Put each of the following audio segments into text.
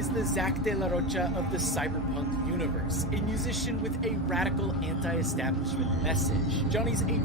is the Zac de la Rocha of the Cyberpunk universe, a musician with a radical anti-establishment message. Johnny's a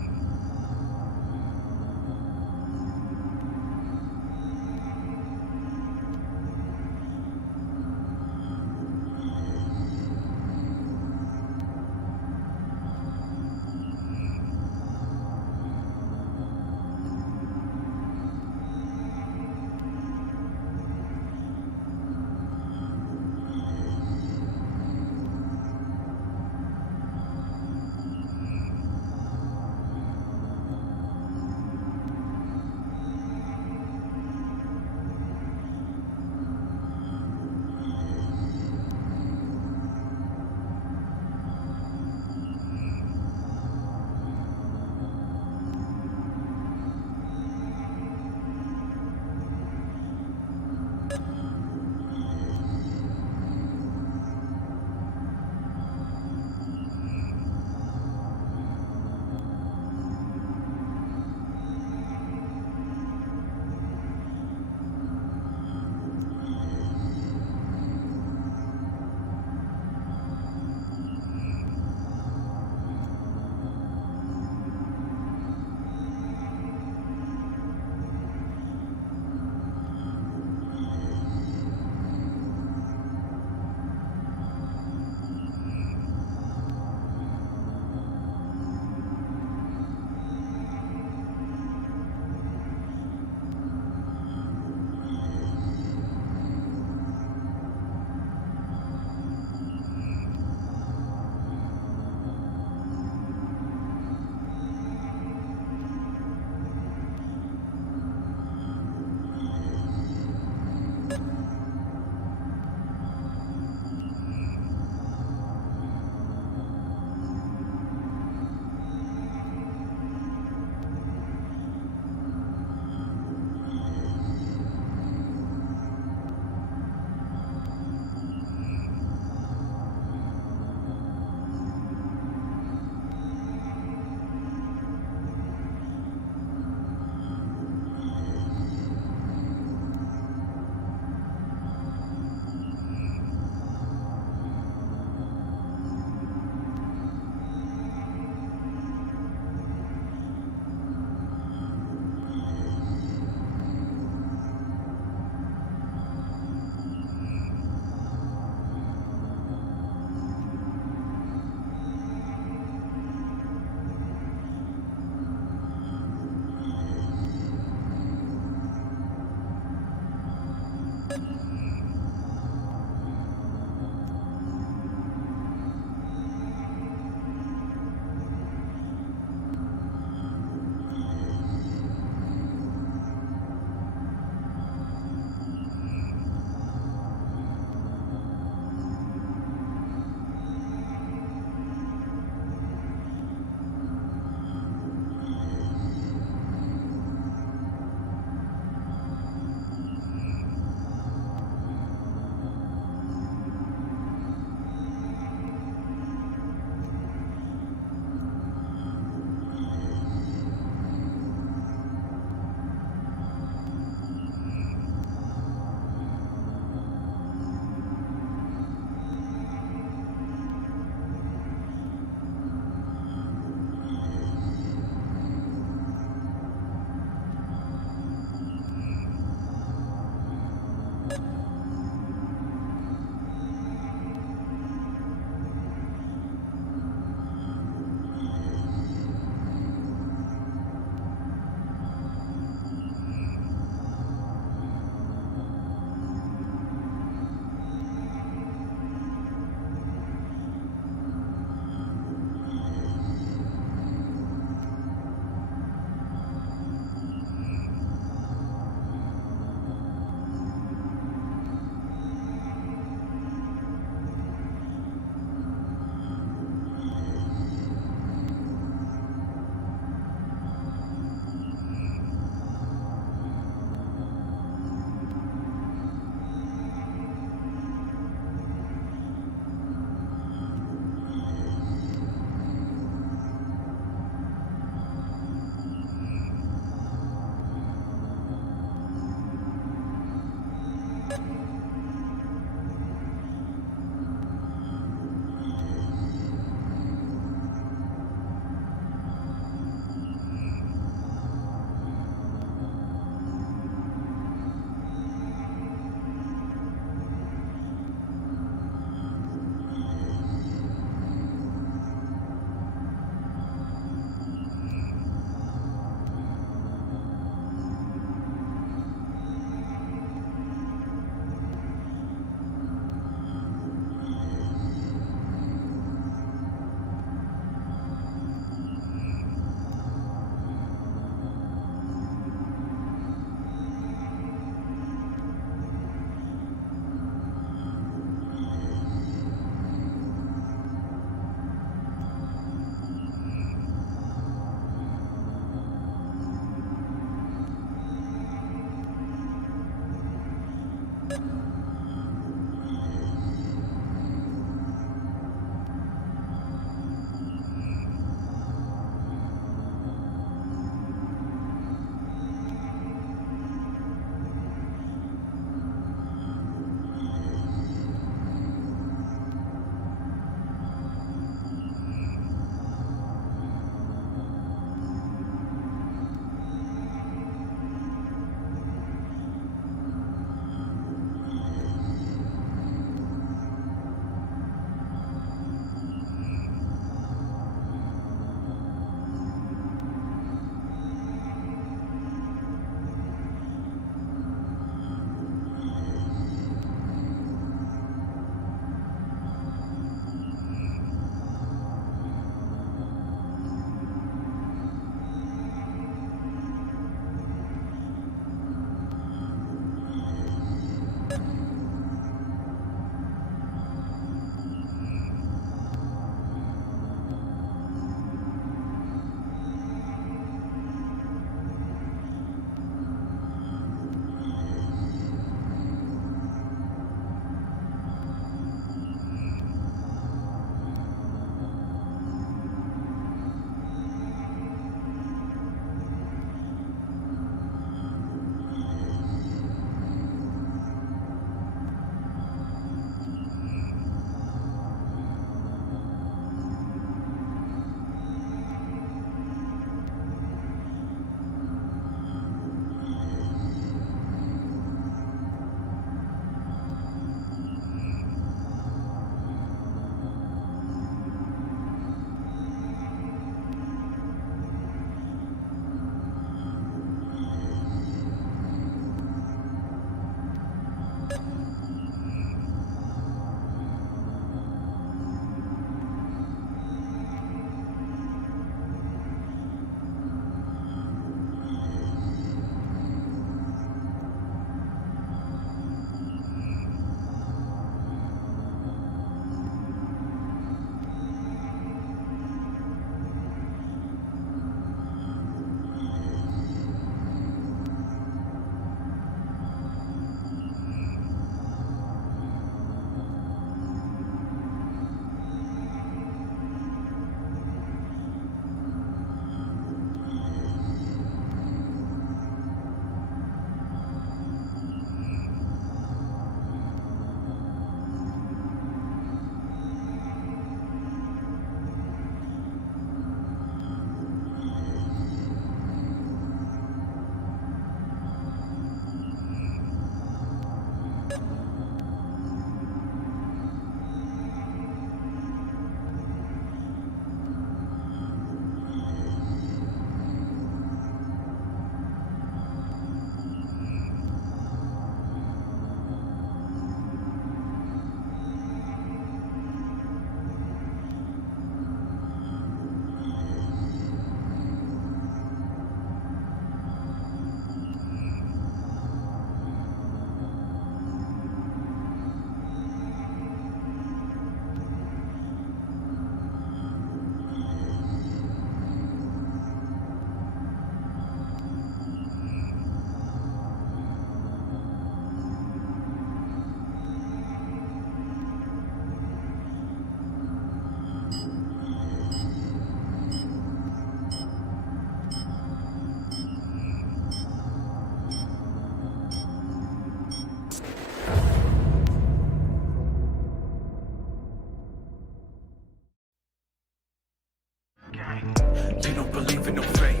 You don't believe in no fate.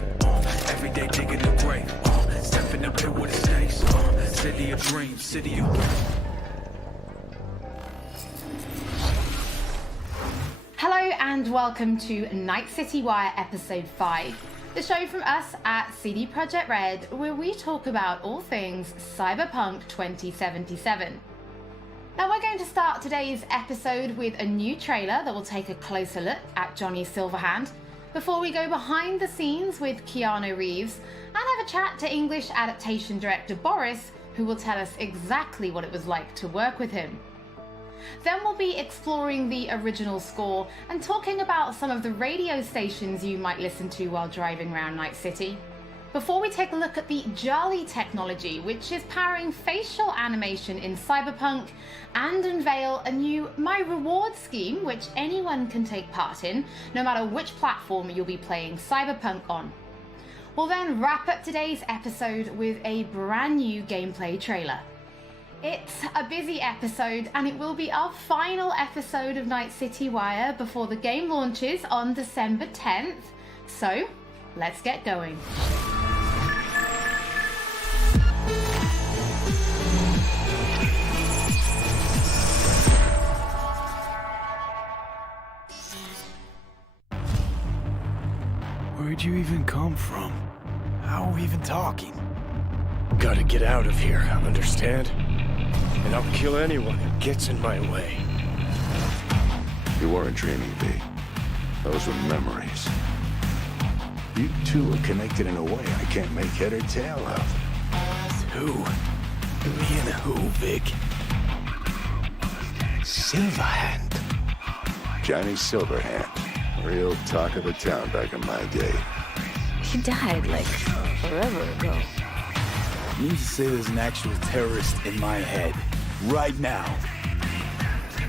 Every day digging the grave. Stepping up here with the stakes. City of dreams, city of... Hello and welcome to Night City Wire Episode 5, the show from us at CD Projekt Red, where we talk about all things Cyberpunk 2077. Now we're going to start today's episode with a new trailer that will take a closer look at Johnny Silverhand, before we go behind the scenes with Keanu Reeves and have a chat to English adaptation director Boris, who will tell us exactly what it was like to work with him. Then we'll be exploring the original score and talking about some of the radio stations you might listen to while driving around Night City. Before we take a look at the Jolly technology, which is powering facial animation in Cyberpunk, and unveil a new My Reward scheme which anyone can take part in, no matter which platform you'll be playing Cyberpunk on. We'll then wrap up today's episode with a brand new gameplay trailer. It's a busy episode, and it will be our final episode of Night City Wire before the game launches on December 10th. So, let's get going. Where'd you even come from? How are we even talking? Gotta get out of here, understand? And I'll kill anyone who gets in my way. You weren't dreaming, V. Those were memories. You two are connected in a way I can't make head or tail of. Who? Me and who, Vic? Silverhand. Johnny Silverhand. Real talk of the town back in my day. He died, like, forever ago. You need to say there's an actual terrorist in my head. Right now.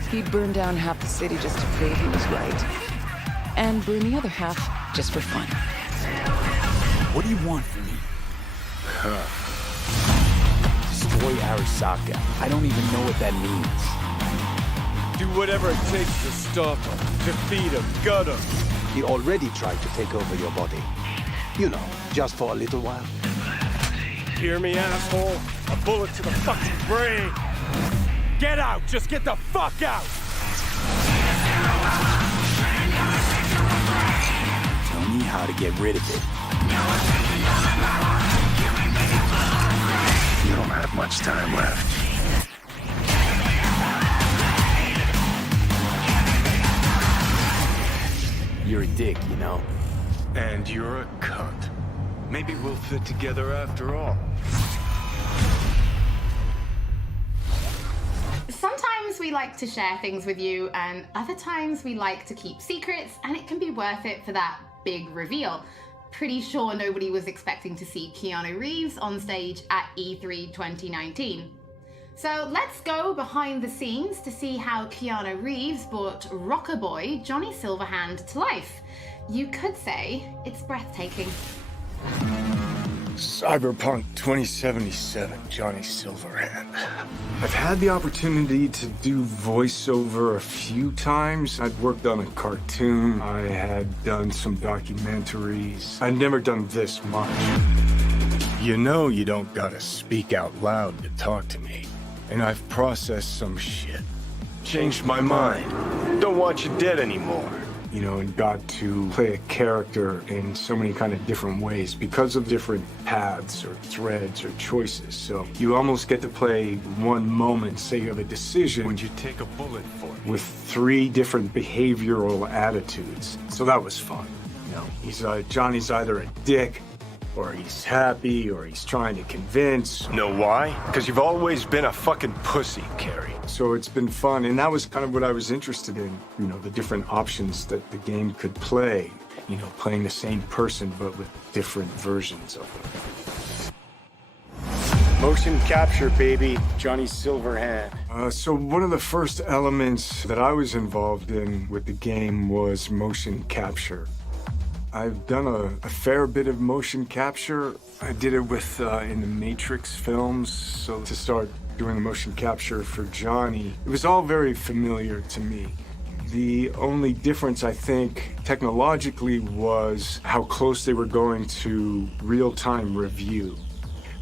He burned down half the city just to prove he was right. And burned the other half just for fun. What do you want from me? Destroy Arasaka. I don't even know what that means. Do whatever it takes to stop him, defeat him, gut him. He already tried to take over your body. You know, just for a little while. Hear me, asshole? A bullet to the fucking brain. Get out! Just get the fuck out! Tell me how to get rid of it. You don't have much time left. You're a dick, you know? And you're a cunt. Maybe we'll fit together after all. Sometimes we like to share things with you, and other times we like to keep secrets, and it can be worth it for that big reveal. Pretty sure nobody was expecting to see Keanu Reeves on stage at E3 2019. So let's go behind the scenes to see how Keanu Reeves brought rockerboy Johnny Silverhand to life. You could say it's breathtaking. Cyberpunk 2077, Johnny Silverhand. I've had the opportunity to do voiceover a few times. I'd worked on a cartoon. I had done some documentaries. I'd never done this much. You know you don't gotta speak out loud to talk to me. And I've processed some shit. Changed my mind. Don't want you dead anymore. You know, and got to play a character in so many kind of different ways because of different paths or threads or choices. So you almost get to play one moment, say you have a decision. Would you take a bullet for me? With 3 different behavioral attitudes. So that was fun. You know, Johnny's either a dick, or he's happy, or he's trying to convince. Know why? Because you've always been a fucking pussy, Carrie. So it's been fun, and that was kind of what I was interested in. You know, the different options that the game could play. You know, playing the same person, but with different versions of them. Motion capture, baby. Johnny Silverhand. So one of the first elements that I was involved in with the game was motion capture. I've done a fair bit of motion capture. I did it with in the Matrix films, so to start doing the motion capture for Johnny, it was all very familiar to me. The only difference, I think, technologically was how close they were going to real-time review.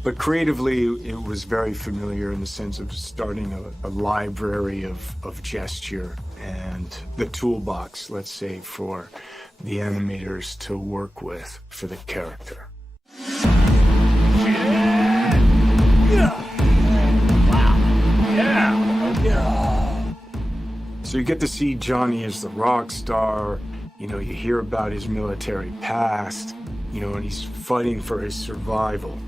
But creatively, it was very familiar in the sense of starting a library of gesture and the toolbox, let's say, for the animators to work with for the character. So you get to see Johnny as the rock star, you hear about his military past, and he's fighting for his survival.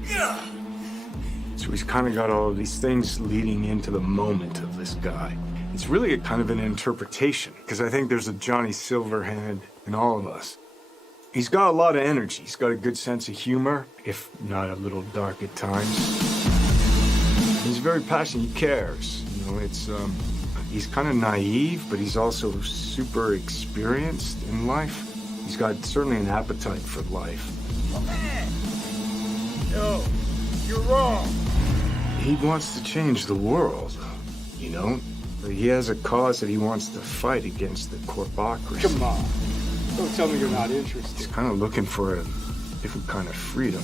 So he's kind of got all of these things leading into the moment of this guy. It's really a kind of an interpretation, because I think there's a Johnny Silverhand in all of us. He's got a lot of energy. He's got a good sense of humor, if not a little dark at times. He's very passionate. He cares. He's kind of naive, but he's also super experienced in life. He's got certainly an appetite for life. Oh, man! Yo, you're wrong. He wants to change the world, But he has a cause that he wants to fight against the corpocracy. Come on. Don't tell me you're not interested. He's kind of looking for a different kind of freedom.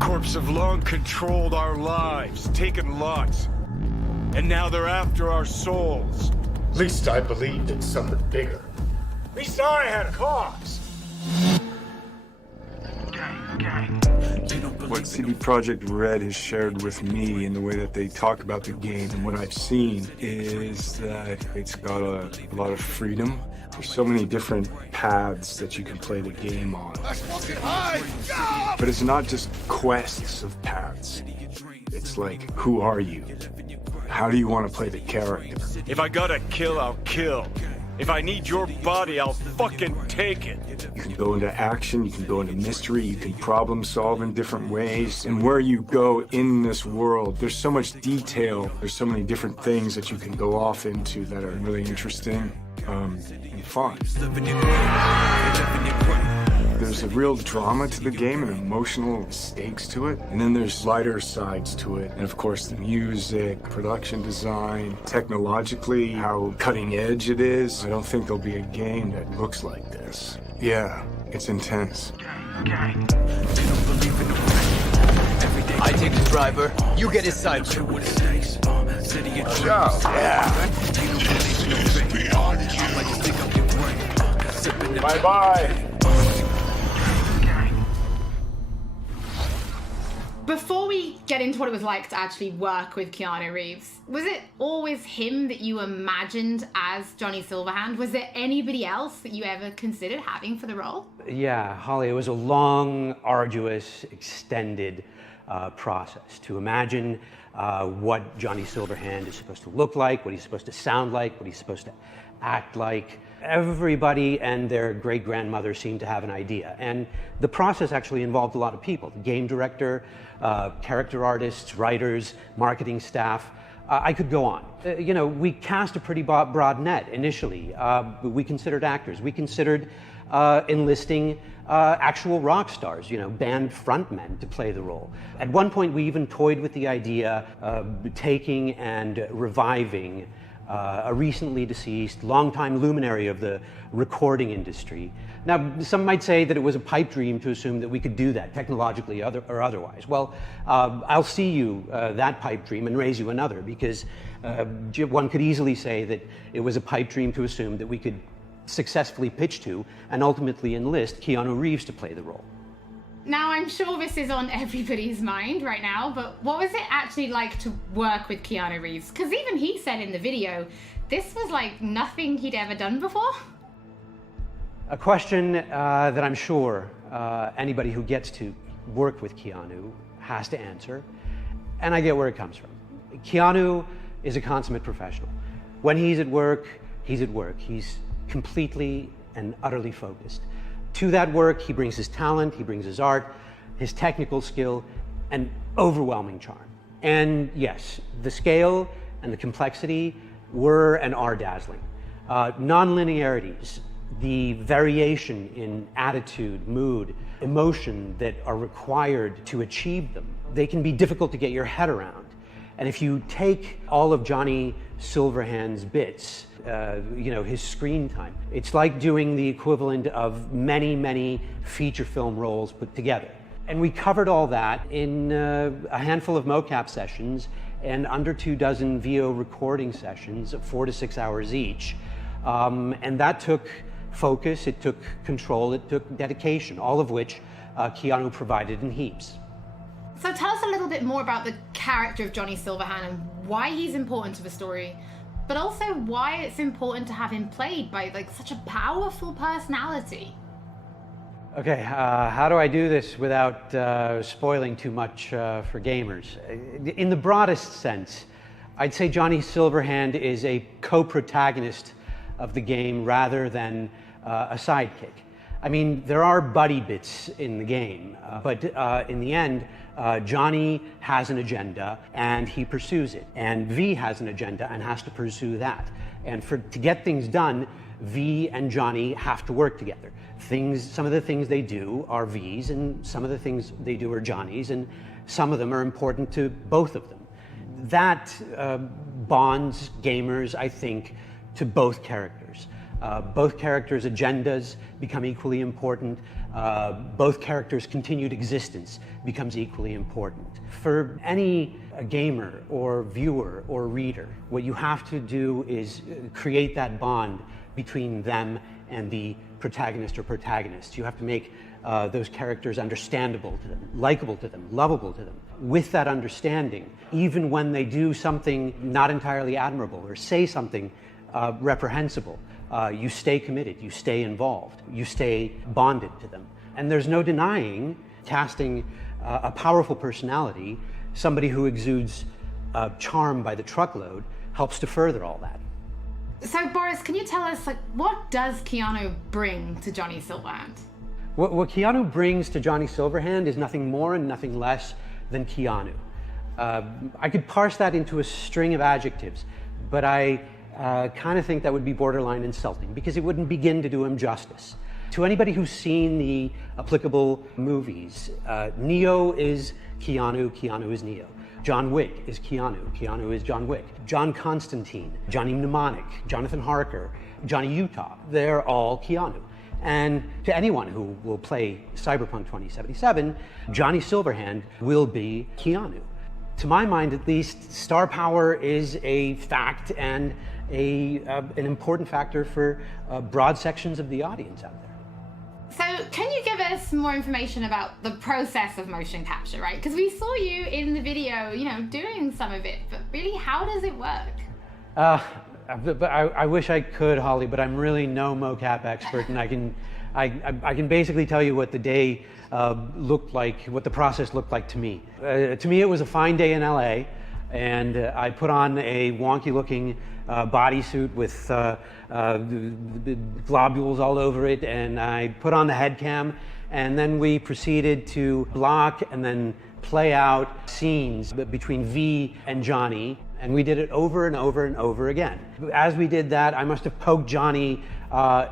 Corps have long controlled our lives, taken lots. And now they're after our souls. At least I believed in something bigger. At least I had a cause. What CD Projekt Red has shared with me in the way that they talk about the game and what I've seen is that it's got a lot of freedom. There's so many different paths that you can play the game on. But it's not just quests of paths. It's like, who are you? How do you want to play the character? If I gotta kill, I'll kill. If I need your body, I'll fucking take it. You can go into action, you can go into mystery, you can problem solve in different ways. And where you go in this world, there's so much detail, there's so many different things that you can go off into that are really interesting and fun. There's a real drama to the game and emotional stakes to it. And then there's lighter sides to it. And of course, the music, production design, technologically, how cutting edge it is. I don't think there'll be a game that looks like this. Yeah, it's intense. I take the driver, you get his side. Bye-bye. Before we get into what it was like to actually work with Keanu Reeves, was it always him that you imagined as Johnny Silverhand? Was there anybody else that you ever considered having for the role? Yeah, Holly, it was a long, arduous, extended process to imagine what Johnny Silverhand is supposed to look like, what he's supposed to sound like, what he's supposed to act like. Everybody and their great-grandmother seemed to have an idea. And the process actually involved a lot of people. The game director, character artists, writers, marketing staff. I could go on. We cast a pretty broad net initially. We considered actors. We considered enlisting actual rock stars, band frontmen to play the role. At one point, we even toyed with the idea of taking and reviving a recently deceased, longtime luminary of the recording industry. Now, some might say that it was a pipe dream to assume that we could do that technologically or otherwise. Well, I'll see you that pipe dream and raise you another, because one could easily say that it was a pipe dream to assume that we could successfully pitch to and ultimately enlist Keanu Reeves to play the role. Now, I'm sure this is on everybody's mind right now, but what was it actually like to work with Keanu Reeves? Because even he said in the video, this was like nothing he'd ever done before. A question that I'm sure anybody who gets to work with Keanu has to answer, and I get where it comes from. Keanu is a consummate professional. When he's at work, he's at work. He's completely and utterly focused. To that work, he brings his talent, he brings his art, his technical skill, and overwhelming charm. And yes, the scale and the complexity were and are dazzling. Non-linearities, the variation in attitude, mood, emotion that are required to achieve them, they can be difficult to get your head around. And if you take all of Johnny Silverhand's bits, his screen time, it's like doing the equivalent of many, many feature film roles put together. And we covered all that in a handful of mocap sessions and under 24 VO recording sessions of 4 to 6 hours each. And that took focus, it took control, it took dedication, all of which Keanu provided in heaps. So tell us a little bit more about the character of Johnny Silverhand and why he's important to the story, but also why it's important to have him played by such a powerful personality. Okay, how do I do this without spoiling too much for gamers? In the broadest sense, I'd say Johnny Silverhand is a co-protagonist of the game rather than a sidekick. I mean, there are buddy bits in the game, but in the end, Johnny has an agenda and he pursues it, and V has an agenda and has to pursue that. And to get things done, V and Johnny have to work together. Some of the things they do are V's, and some of the things they do are Johnny's, and some of them are important to both of them. That bonds gamers, I think, to both characters. Both characters' agendas become equally important. Both characters' continued existence becomes equally important. For any gamer or viewer or reader, what you have to do is create that bond between them and the protagonist or protagonists. You have to make those characters understandable to them, likable to them, lovable to them. With that understanding, even when they do something not entirely admirable or say something reprehensible, you stay committed, you stay involved, you stay bonded to them. And there's no denying casting a powerful personality, somebody who exudes charm by the truckload, helps to further all that. So Boris, can you tell us, what does Keanu bring to Johnny Silverhand? What Keanu brings to Johnny Silverhand is nothing more and nothing less than Keanu. I could parse that into a string of adjectives, but I kind of think that would be borderline insulting because it wouldn't begin to do him justice. To anybody who's seen the applicable movies, Neo is Keanu, Keanu is Neo. John Wick is Keanu, Keanu is John Wick. John Constantine, Johnny Mnemonic, Jonathan Harker, Johnny Utah, they're all Keanu. And to anyone who will play Cyberpunk 2077, Johnny Silverhand will be Keanu. To my mind, at least, star power is a fact and an important factor for broad sections of the audience out there. So can you give us more information about the process of motion capture, right? Because we saw you in the video, doing some of it, but really, how does it work? I wish I could, Holly, but I'm really no mocap expert, and I can basically tell you what the day looked like, what the process looked like to me. To me, it was a fine day in LA, and I put on a wonky-looking bodysuit with globules all over it, and I put on the head cam, and then we proceeded to block and then play out scenes between V and Johnny, and we did it over and over and over again. As we did that, I must have poked Johnny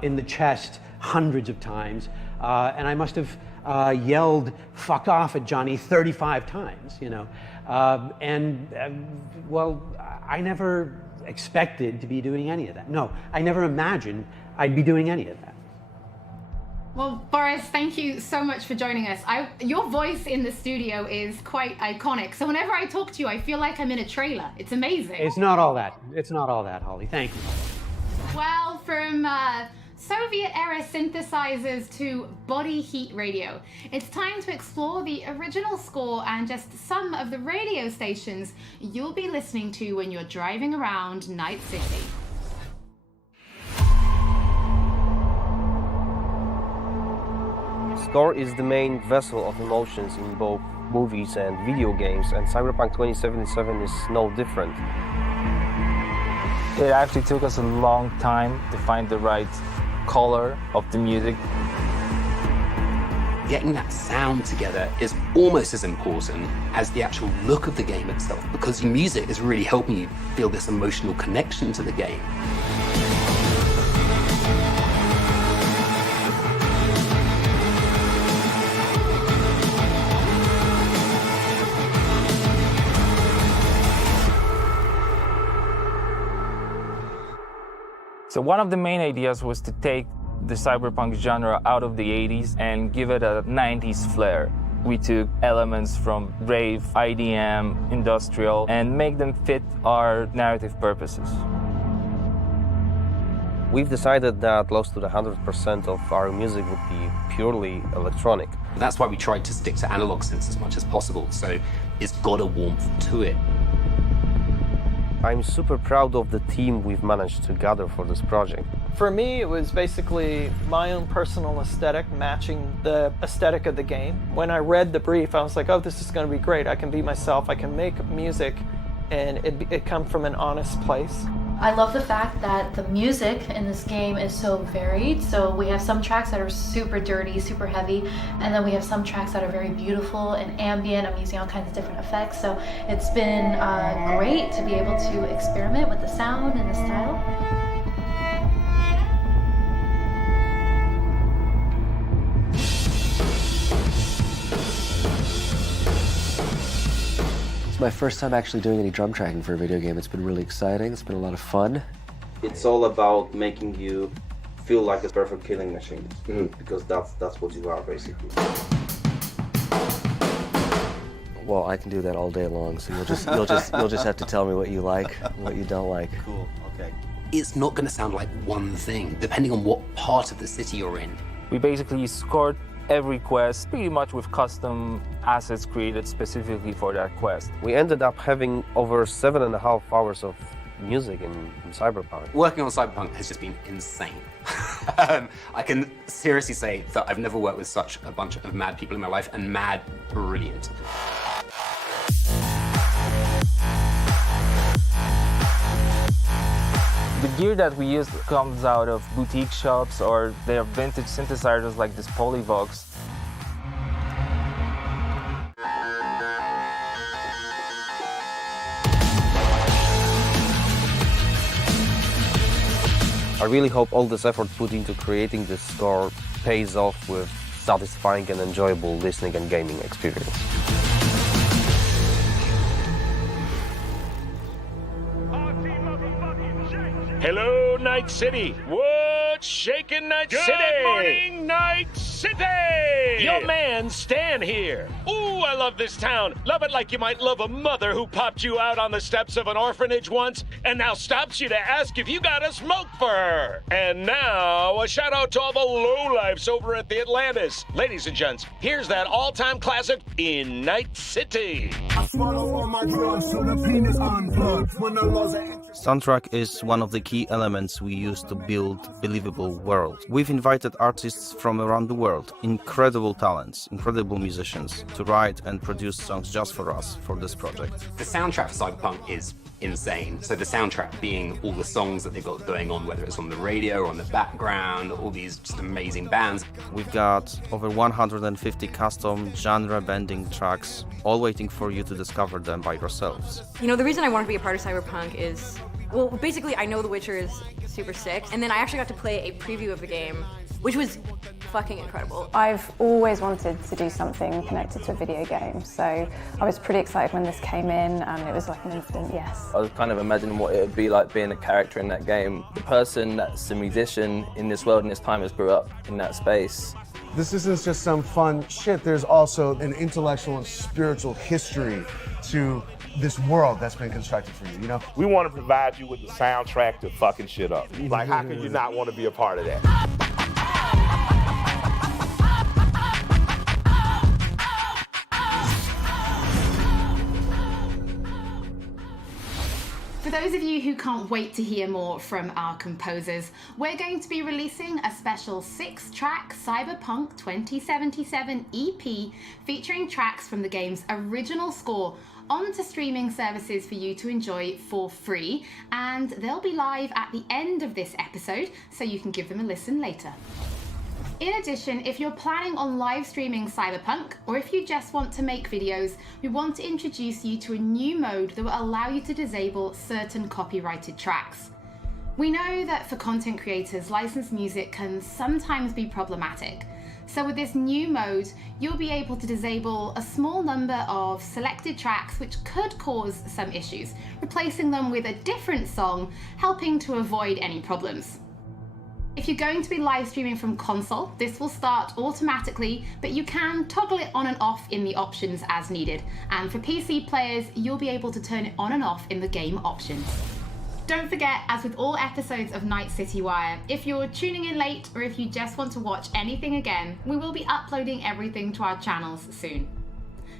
in the chest hundreds of times, and I must have yelled "fuck off" at Johnny 35 times, well, I never expected to be doing any of that. No, I never imagined I'd be doing any of that. Well, Boris, thank you so much for joining us. Your voice in the studio is quite iconic. So whenever I talk to you, I feel like I'm in a trailer. It's amazing. It's not all that. It's not all that, Holly. Thank you. Well, from Soviet-era synthesizers to body heat radio, it's time to explore the original score and just some of the radio stations you'll be listening to when you're driving around Night City. Score is the main vessel of emotions in both movies and video games, and Cyberpunk 2077 is no different. It actually took us a long time to find the right color of the music. Getting that sound together is almost as important as the actual look of the game itself, because the music is really helping you feel this emotional connection to the game. So one of the main ideas was to take the cyberpunk genre out of the 80s and give it a 90s flair. We took elements from rave, IDM, industrial, and make them fit our narrative purposes. We've decided that close to 100% of our music would be purely electronic. That's why we tried to stick to analog synths as much as possible, so it's got a warmth to it. I'm super proud of the team we've managed to gather for this project. For me, it was basically my own personal aesthetic matching the aesthetic of the game. When I read the brief, I was like, oh, this is going to be great. I can be myself. I can make music, and it comes from an honest place. I love the fact that the music in this game is so varied. So we have some tracks that are super dirty, super heavy, and then we have some tracks that are very beautiful and ambient. I'm using all kinds of different effects. So it's been great to be able to experiment with the sound and the style. It's my first time actually doing any drum tracking for a video game. It's been really exciting. It's been a lot of fun. It's all about making you feel like a perfect killing machine, because that's what you are basically. Well, I can do that all day long, so you'll just have to tell me what you like, what you don't like. Cool. Okay. It's not going to sound like one thing, depending on what part of the city you're in. We basically scored every quest pretty much with custom assets created specifically for that quest. We ended up having over 7.5 hours of music in Cyberpunk. Working on Cyberpunk has just been insane. I can seriously say that I've never worked with such a bunch of mad people in my life, and mad brilliant. The gear that we use comes out of boutique shops, or they are vintage synthesizers like this Polyvox. I really hope all this effort put into creating this score pays off with satisfying and enjoyable listening and gaming experience. Hello, Night City. What's shaking, Night City? Good morning, Night City! Your man, Stan here. Ooh, I love this town. Love it like you might love a mother who popped you out on the steps of an orphanage once and now stops you to ask if you got a smoke for her. And now, a shout out to all the lowlifes over at the Atlantis. Ladies and gents, here's that all-time classic in Night City. I swallow all my drugs so the penis unplugged when the laws are... Soundtrack is one of the key elements we use to build believable world. We've invited artists from around the world, incredible talents, incredible musicians, to write and produce songs just for us for this project. The soundtrack for Cyberpunk is insane. So the soundtrack being all the songs that they've got going on, whether it's on the radio or on the background, all these just amazing bands. We've got over 150 custom genre-bending tracks, all waiting for you to discover them by yourselves. You know, the reason I wanted to be a part of Cyberpunk is, well, basically I know The Witcher is super sick, and then I actually got to play a preview of the game, which was fucking incredible. I've always wanted to do something connected to a video game, so I was pretty excited when this came in, and it was like an instant yes. I was kind of imagining what it would be like being a character in that game. The person that's a musician in this world and this time has grew up in that space. This isn't just some fun shit, there's also an intellectual and spiritual history to this world that's been constructed for you, you know? We want to provide you with the soundtrack to fucking shit up. Like, how could you not want to be a part of that? For those of you who can't wait to hear more from our composers, we're going to be releasing a special 6-track Cyberpunk 2077 EP featuring tracks from the game's original score onto streaming services for you to enjoy for free, and they'll be live at the end of this episode, so you can give them a listen later. In addition, if you're planning on live streaming Cyberpunk, or if you just want to make videos, we want to introduce you to a new mode that will allow you to disable certain copyrighted tracks. We know that for content creators, licensed music can sometimes be problematic. So with this new mode, you'll be able to disable a small number of selected tracks which could cause some issues, replacing them with a different song, helping to avoid any problems. If you're going to be live streaming from console, this will start automatically, but you can toggle it on and off in the options as needed. And for PC players, you'll be able to turn it on and off in the game options. Don't forget, as with all episodes of Night City Wire, if you're tuning in late or if you just want to watch anything again, we will be uploading everything to our channels soon.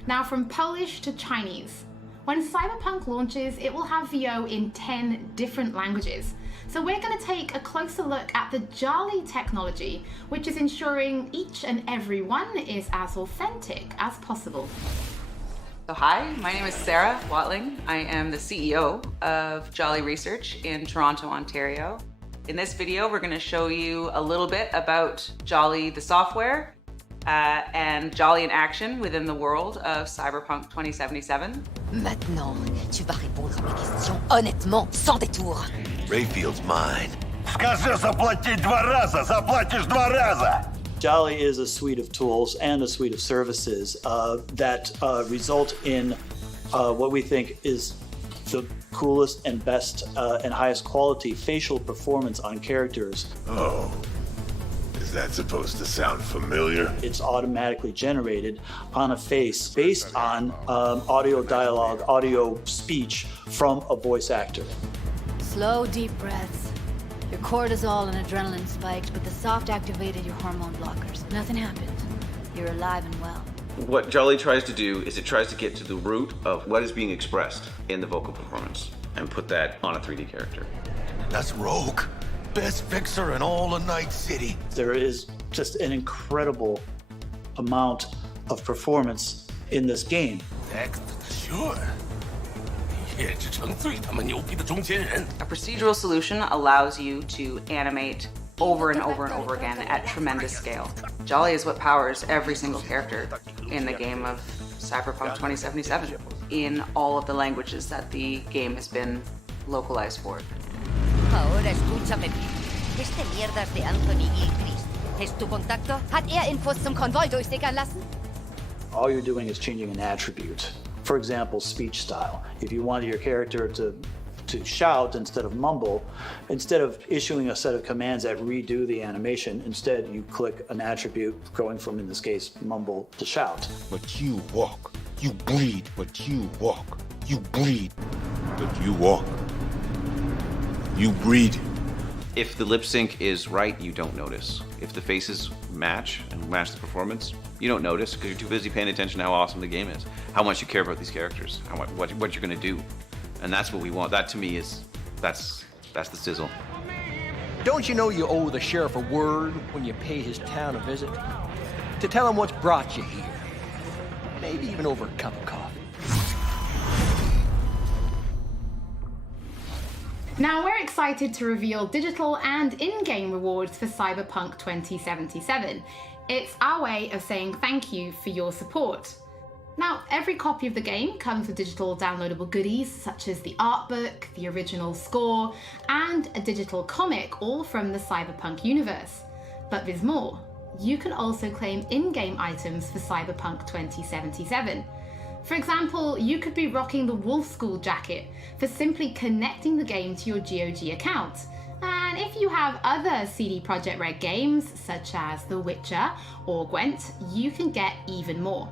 Now, from Polish to Chinese. When Cyberpunk launches, it will have VO in 10 different languages. So we're going to take a closer look at the Jolly technology, which is ensuring each and every one is as authentic as possible. So hi, my name is Sarah Watling. I am the CEO of Jolly Research in Toronto, Ontario. In this video, we're going to show you a little bit about Jolly the software and Jolly in action within the world of Cyberpunk 2077. Maintenant, tu vas répondre à mes questions honnêtement, sans détour. Rayfield's mine. Скажи заплатить 2 раза, заплатишь 2 раза. Jolly is a suite of tools and a suite of services that result in what we think is the coolest and best and highest quality facial performance on characters. Oh. Is that supposed to sound familiar? It's automatically generated on a face based on audio dialogue, audio speech from a voice actor. Slow, deep breaths. Your cortisol and adrenaline spiked, but the soft activated your hormone blockers. Nothing happened. You're alive and well. What Jolly tries to do is it tries to get to the root of what is being expressed in the vocal performance and put that on a 3D character. That's Rogue. Best fixer in all of Night City. There is just an incredible amount of performance in this game. Sure. A procedural solution allows you to animate over and over and over again at tremendous scale. Jolly is what powers every single character in the game of Cyberpunk 2077 in all of the languages that the game has been localized for. Ahora escúchame bien. Este mierdas de Anthony Gilchrist. ¿Es tu contacto? Hat Infos zum Konvoi durchsickern lassen? All you're doing is changing an attribute. For example, speech style. If you wanted your character to shout instead of mumble, instead of issuing a set of commands that redo the animation, instead you click an attribute going from, in this case, mumble to shout. But you walk. You bleed, but you walk. You bleed, but you walk. You breed. If the lip sync is right, you don't notice. If the faces match and match the performance, you don't notice because you're too busy paying attention to how awesome the game is, how much you care about these characters, what you're going to do. And that's what we want. That to me is, that's the sizzle. Don't you know you owe the sheriff a word when you pay his town a visit? To tell him what's brought you here. Maybe even over a cup of coffee. Now we're excited to reveal digital and in-game rewards for Cyberpunk 2077. It's our way of saying thank you for your support. Now, every copy of the game comes with digital downloadable goodies such as the art book, the original score, and a digital comic, all from the Cyberpunk universe. But there's more. You can also claim in-game items for Cyberpunk 2077. For example, you could be rocking the Wolf School jacket for simply connecting the game to your GOG account. And if you have other CD Projekt Red games, such as The Witcher or Gwent, you can get even more.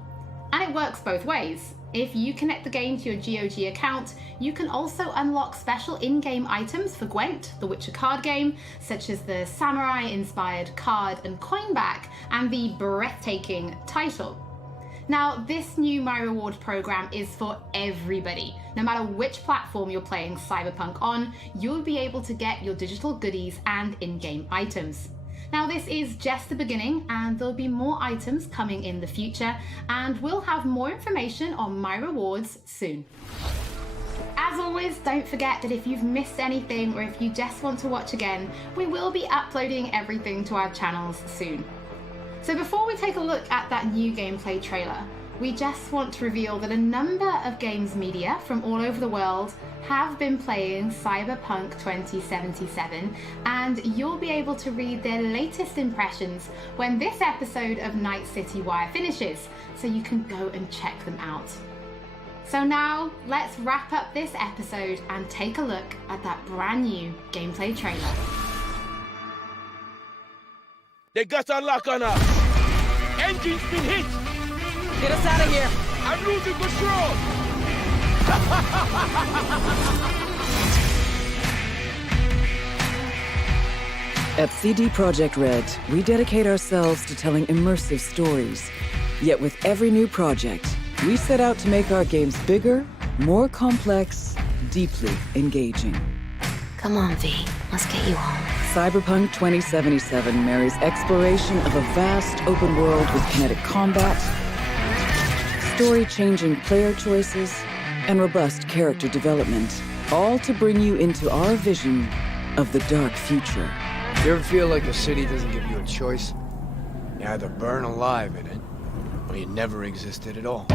And it works both ways. If you connect the game to your GOG account, you can also unlock special in-game items for Gwent, the Witcher card game, such as the samurai-inspired card and coin back, and the breathtaking title. Now, this new My Reward program is for everybody. No matter which platform you're playing Cyberpunk on, you'll be able to get your digital goodies and in-game items. Now, this is just the beginning, and there'll be more items coming in the future, and we'll have more information on My Rewards soon. As always, don't forget that if you've missed anything or if you just want to watch again, we will be uploading everything to our channels soon. So before we take a look at that new gameplay trailer, we just want to reveal that a number of games media from all over the world have been playing Cyberpunk 2077, and you'll be able to read their latest impressions when this episode of Night City Wire finishes, so you can go and check them out. So now, let's wrap up this episode and take a look at that brand new gameplay trailer. They got a lock on us. Engine's been hit. Get us out of here. I'm losing control. At CD Projekt Red, we dedicate ourselves to telling immersive stories. Yet with every new project, we set out to make our games bigger, more complex, deeply engaging. Come on, V. Let's get you home. Cyberpunk 2077 marries exploration of a vast open world with kinetic combat, story-changing player choices, and robust character development, all to bring you into our vision of the dark future. You ever feel like a city doesn't give you a choice? You either burn alive in it, or you never existed at all.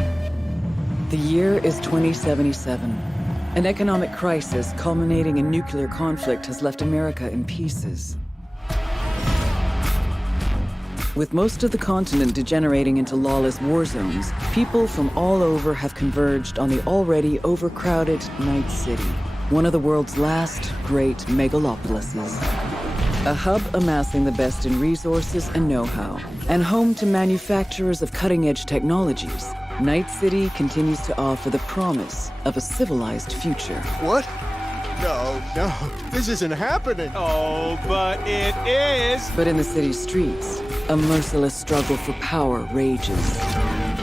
The year is 2077. An economic crisis culminating in nuclear conflict has left America in pieces. With most of the continent degenerating into lawless war zones, people from all over have converged on the already overcrowded Night City, one of the world's last great megalopolises. A hub amassing the best in resources and know-how, and home to manufacturers of cutting-edge technologies, Night City continues to offer the promise of a civilized future. What? No, this isn't happening. Oh, but it is. But in the city's streets, a merciless struggle for power rages.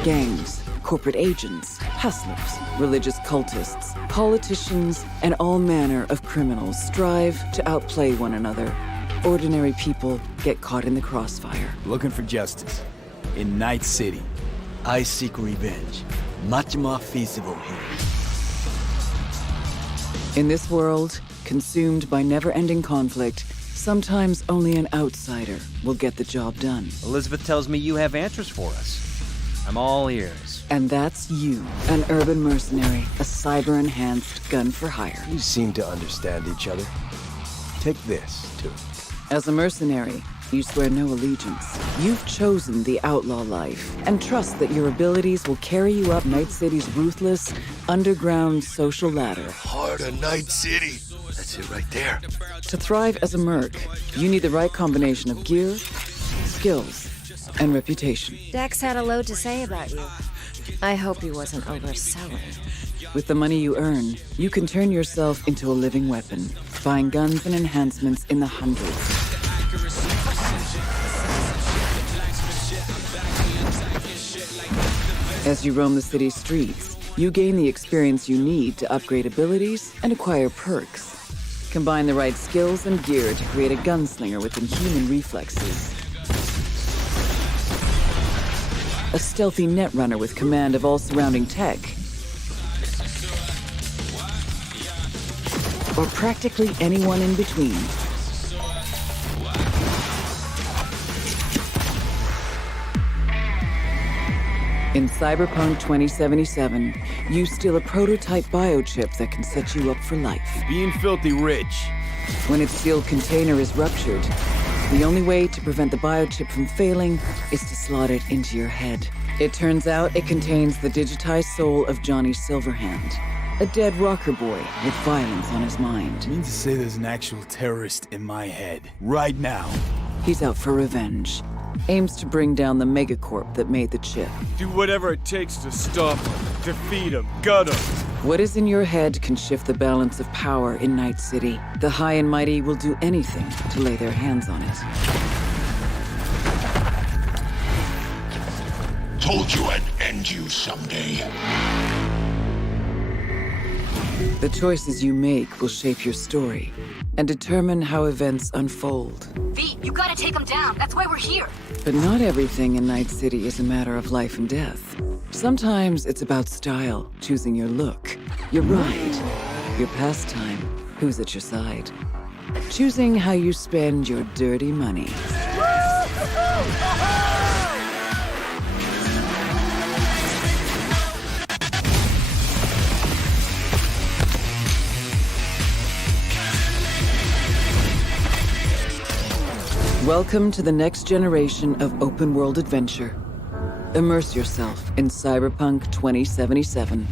Gangs, corporate agents, hustlers, religious cultists, politicians, and all manner of criminals strive to outplay one another. Ordinary people get caught in the crossfire. Looking for justice. In Night City, I seek revenge. Much more feasible here. In this world, consumed by never-ending conflict, sometimes only an outsider will get the job done. Elizabeth tells me you have answers for us. I'm all ears. And that's you, an urban mercenary, a cyber-enhanced gun for hire. We seem to understand each other. Take this, too. As a mercenary, you swear no allegiance. You've chosen the outlaw life and trust that your abilities will carry you up Night City's ruthless, underground social ladder. Heart of Night City. That's it right there. To thrive as a merc, you need the right combination of gear, skills, and reputation. Dex had a load to say about you. I hope he wasn't overselling. With the money you earn, you can turn yourself into a living weapon, buying guns and enhancements in the hundreds. As you roam the city's streets, you gain the experience you need to upgrade abilities and acquire perks. Combine the right skills and gear to create a gunslinger with inhuman reflexes. A stealthy netrunner with command of all surrounding tech. Or practically anyone in between. In Cyberpunk 2077, you steal a prototype biochip that can set you up for life. Being filthy rich. When its sealed container is ruptured, the only way to prevent the biochip from failing is to slot it into your head. It turns out it contains the digitized soul of Johnny Silverhand, a dead rocker boy with violence on his mind. You mean to say there's an actual terrorist in my head, right now? He's out for revenge. Aims to bring down the megacorp that made the chip. Do whatever it takes to stop him, defeat him, gut him. What is in your head can shift the balance of power in Night City. The high and mighty will do anything to lay their hands on it. Told you I'd end you someday. The choices you make will shape your story and determine how events unfold. V, you gotta take him down. That's why we're here. But not everything in Night City is a matter of life and death. Sometimes it's about style, choosing your look, your ride, your pastime, who's at your side. Choosing how you spend your dirty money. Welcome to the next generation of open-world adventure. Immerse yourself in Cyberpunk 2077.